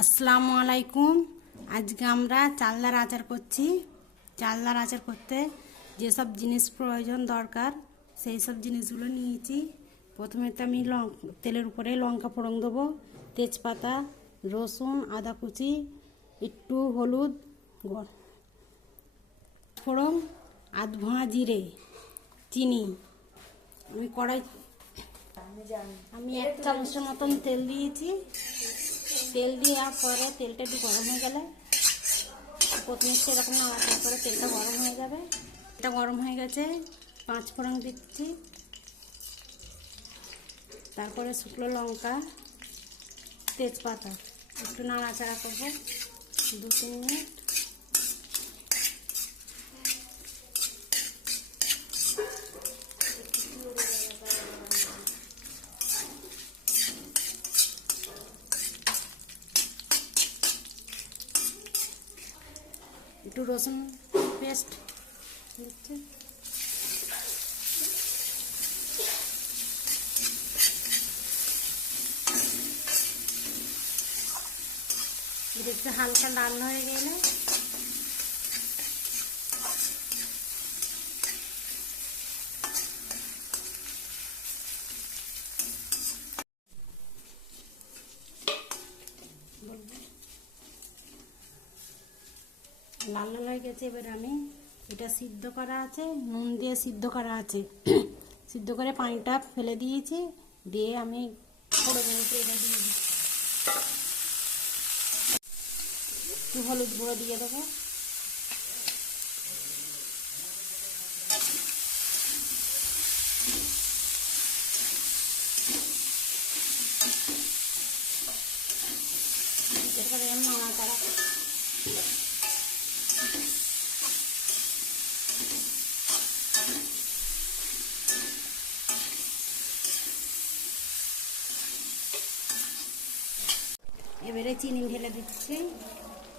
আসসালামু আলাইকুম। আজকে আমরা চালদার আচার করছি। চালদার আচার করতে যেসব জিনিস প্রয়োজন দরকার সেই সব জিনিসগুলো নিয়েছি। প্রথমে তো আমি তেলের উপরে লঙ্কা ফোড়ন দেবো, তেজপাতা, রসুন, আদা কুচি, একটু হলুদ, ফোড়ন, আধ ভাঙা জিরে, চিনি। আমি 1 চামচের মতন তেল দিয়েছি। তেল দেওয়ার পরে তেলটা একটু গরম হয়ে গেলে প্রথমে একটু এরকম নাড়াচাড়া করে তেলটা গরম হয়ে যাবে। এটা গরম হয়ে গেছে, 5 ফোড়ন দিচ্ছি, তারপরে শুকনো লঙ্কা, তেজপাতা, একটু নাড়াচাড়া করবো 2-3 মিনিট। একটু রসুন পেস্ট দিচ্ছি, একটু হালকা লাল হয়ে গেলে লাল লাল হয়ে গেছে। এবার আমি এটা সিদ্ধ করা আছে, নুন দিয়ে সিদ্ধ করা আছে, সিদ্ধ করে পানিটা ফেলে দিয়েছি, দিয়ে আমি ফোড়নের উপরে এটা দিয়ে দিচ্ছি। একটু হলুদ গুঁড়ো দিয়ে দেবো, এরপরে নাড়াচাড়া এবারে চিনি ঢেলে দিচ্ছি,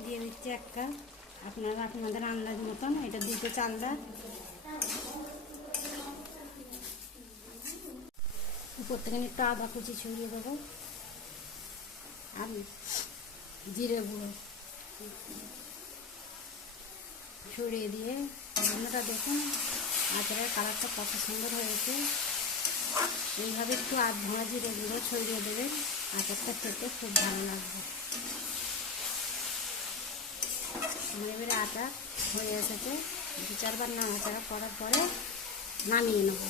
দিয়ে দিচ্ছি 1 কাপ। আপনাদের আন্দাজ মতন, এটা 2 চালদা। উপর থেকে একটু আদা কুচি ছড়িয়ে দেবো আর জিরে গুঁড়ো ছড়িয়ে দিয়ে রান্নাটা দেখুন আচারের কালারটা কত সুন্দর হয়েছে। এইভাবে একটু আধ ভাঙা জিরে গুঁড়ো ছড়িয়ে দেবেন, আচারটা খেতে খুব ভালো লাগবে। এবারে আটা হয়ে এসেছে, 2-4 বার নাড়াচাড়া করার পরে নামিয়ে নেব।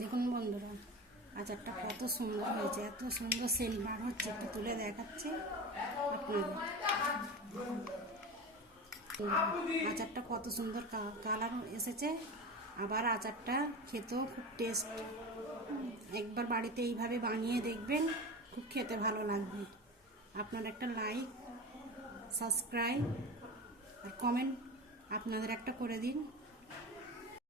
দেখুন বন্ধুরা, আচারটা কত সুন্দর হয়েছে, এত সুন্দর সেন্ট বার হচ্ছে। একটু তুলে দেখাচ্ছি আপনাদের। আচারটা কত সুন্দর কালার এসেছে, আবার আচারটা খেতেও খুব টেস্ট। একবার বাড়িতে এইভাবে বানিয়ে দেখবেন, খুব খেতে ভালো লাগবে। আপনারা একটা লাইক, সাবস্ক্রাইব আর কমেন্ট আপনাদের একটা করে দিন।